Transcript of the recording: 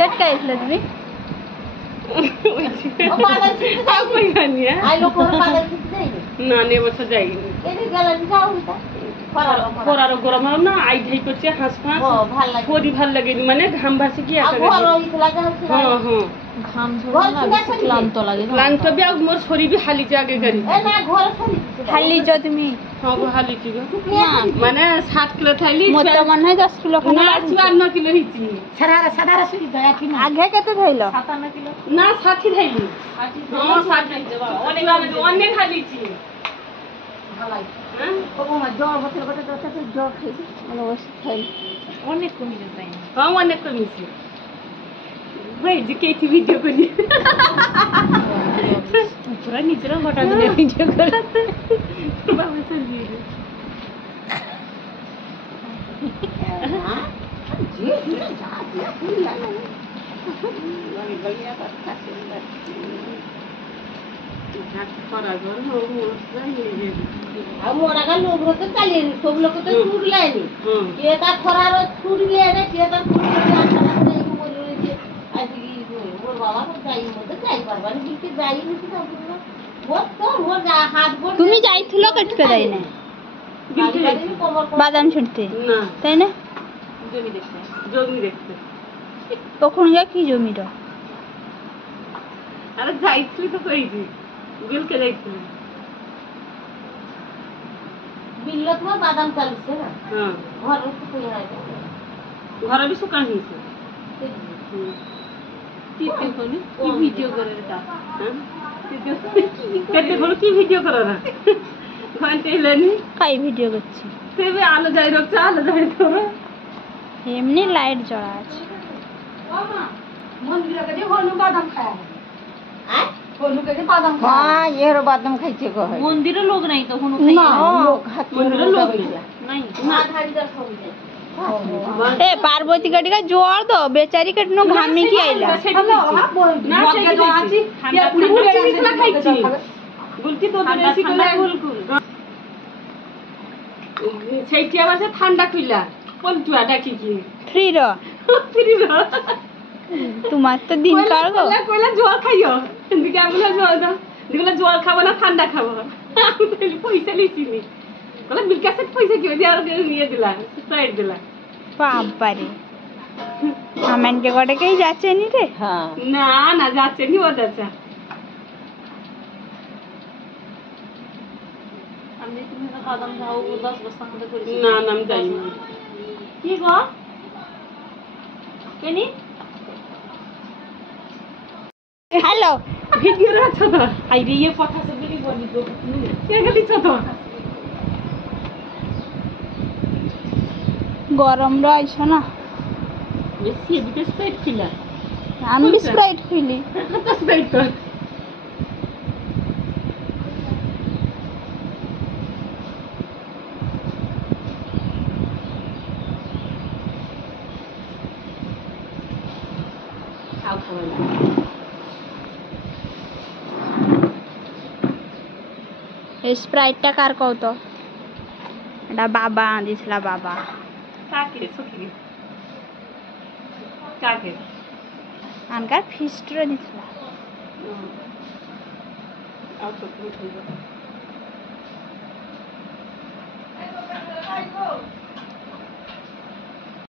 cut काय ऐकलं तुम्ही নানে বছর যাই খরার গরম না আই ধাই করছে হাঁস ফাঁস শরীর ভাল লাগে মানে ঘাম ভাসে কি ক্লান্ত লাগে ক্লান্ত বি আর মোর শরীর বি হালিছে আগে গাড়ি হালিছ তুমি হ্যাঁ গো হালিছি গো মানে 7 কিলো থাইলি মোটা মনে হয় 10 কিলো না 54 কিলো হইছি সাধারণ সুরি যায় কি না আগে কত থাইল 57 কিলো না 60 থাইলি হ্যাঁ 60 অনেক অনেক হালিছি ভালাই হ্যাঁ ওমা জ্বর বছর বছর জ্বর খাইছি মানে ওষুধ খাইল অনেক কমে যায় তাই হ্যাঁ অনেক কমিছি ভাই যে কেটি ভিডিও করি পুরা নিজের মোটা দিনে ভিডিও করে বাবা চলি জি যা দিয়া ফুল লাগে আমি বলিয়া কথা শুনতে मोरा का लोग तो चले सब लोग तो छूट लाएनी के ता खरा रो छूट लेने के ता छूट ले नहीं बोल रहे थे आज की मोर बाबा तो जाई मत जाई परवानी की जाई नहीं तो बहुत तो मोर हाथ बोल তুমি যাইছিল কটকে যাই না বাদাম ছুটতে না তাই না জমি দেখতে তখন কি জমিটা আরে যাইছিলি তো কইছি বিলকে যাইছিলি बिल्लो तो बादाम चालू से ना हां घर तो कोई है घर भी सुकान हिसे কি কোনি কি ভিডিও করে এটা হ্যাঁ কেতে বলো কি ভিডিও করো না ঘন্টে এলেনি কাই ভিডিও করছি তেবে আলো যাই রচ্ছে আলো যাই ধরো এমনি লাইট জ্বলা আছে মামা মন্দিরে গিয়ে হনু বাদাম খায় আয় হনু কে বাদাম খায় হ্যাঁ এর বাদাম খাইছে গো মন্দিরে লোক নাই তো কোনো না লোক হাত মন্দিরে লোক নাই না ধাড়িদার খাবি যায় ए पार्वती कटिका जोर दो बेचारी कटनो घामी की आइला না সেই আছি ইয়া পুরি পুরি নিকলা খাইছি গুলকি তো দেছি কলা গুলকুল সেইটি আবার ঠান্ডা কইলা পলটুয়া ডাকি কি फ्री रो তোমার তো দিন কাল গো কইলা জল খাইও দিকে আমলা জল দাও দিগুলা জল খাবো না ঠান্ডা খাবো আমি তাহলে পয়সা লিছি নি কলা বিলকাছে পয়সা কি দিয়া আর নিয়ে দিলা স্প্রাইট দিলা বাবারে আমেন কে গড়ে কেই যাচ্ছে নি রে হ্যাঁ না না যাচ্ছে নি ও যাচ্ছে আমি তুমি না বাদাম খাও 10 বস্তা মতো করেছি না না আমি যাই না কি গো কেনি হ্যালো ভিডিও রাখছো তো আই রে ये কথা সব বলি বলি তো কে গেলিছো তো গরম রইছ না বেশি এদিকে স্প্রাইট খিলা আমি স্প্রাইট খুইলি তো স্প্রাইট তো খাও খাও এই স্প্রাইটটা কার কত এটা বাবা দিছিলা বাবা কাকে সখী কাকে আনকার ফিস্টরে দিছিলা আও সখী